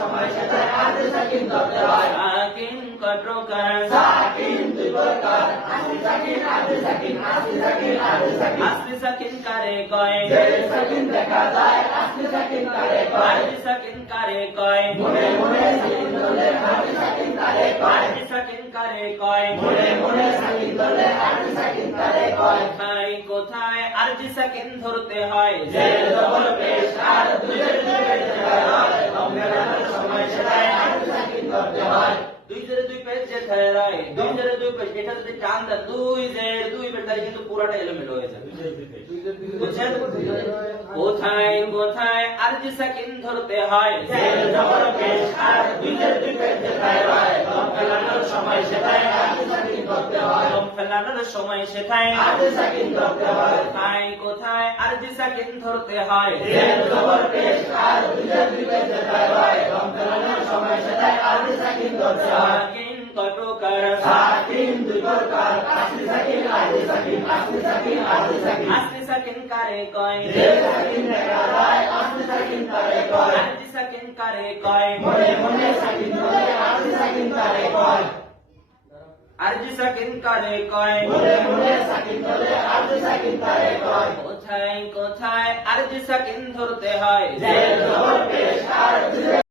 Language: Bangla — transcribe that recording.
সময় সেটাই আরজি সাকিন ধরতে হয় সাকিন কয় প্রকার সাকিন দুই প্রকার আসলি সাকিন আরজি সাকিন আসলি সাকিন আরজি সাকিন আসলি সাকিন কারে কয় জের সাকিন দেখা যায় আসলি সাকিন কারে কয় আরজি সাকিন কারে কয় মনে মনে সাকিন ধরলে আরজি সাকিন কারে কয় আরজি সাকিন কারে কয় মনে মনে সাকিন ধরলে আরজি সাকিন কারে কয় কোথায় কোথায় আরজি সাকিন ধরতে হয় জের জবর পেশ আর দুইয়ের দুইয়ের জায়গায় হয় দম মেলানোর সময় সেটাই আরজি সাকিন ধরতে হয় দুই জের দুই পেজ যেখানে রয় দুই জের দুই পেজ এটা যদি টান দেয় দুই জের দুই পেজ তাহলে কিন্তু পুরাটা এলোমেলো হয়ে যাবে বুঝছেন কোথায় কোথায় আরজি সাকিন ধরতে হয় জের জবর পেশ আর দুইয়ের দুইয়ের জায়গায় হয় দম মেলানোর সময় সেটাই আরজি সাকিন ধরতে হয় দম ফেলানোর সময় সেটাই আরজি সাকিন ধরতে হয় কোথায় কোথায় আরজি সাকিন ধরতে হয় জের জবর পেশ আর দুইয়ের দুইয়ের জায়গায় হয় দম মেলানোর সময় সেটাই আরজি সাকিন ধরতে হয় সাকিন কয় প্রকার সাকিন দুই প্রকার আসলি সাকিন আরজি সাকিন আসলি সাকিন আরজি সাকিন আসলি সাকিন কারে কয় জের সাকিন দেখা যায় আসলি সাকিন কারে কয় আরজি সাকিন কারে কয় মনে মনে সাকিন ধরে আরজি সাকিন কারে কয় আরজি সাকিন কারে কয় মনে মনে সাকিন ধরে আরজি সাকিন কারে কয় কোথায় কোথায় আরজি সাকিন ধরতে হয় জের জবর পেশ আর দুইয়ের